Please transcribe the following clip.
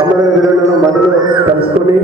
అమ్మ విధంగా మధ్యలో కలుసుకొని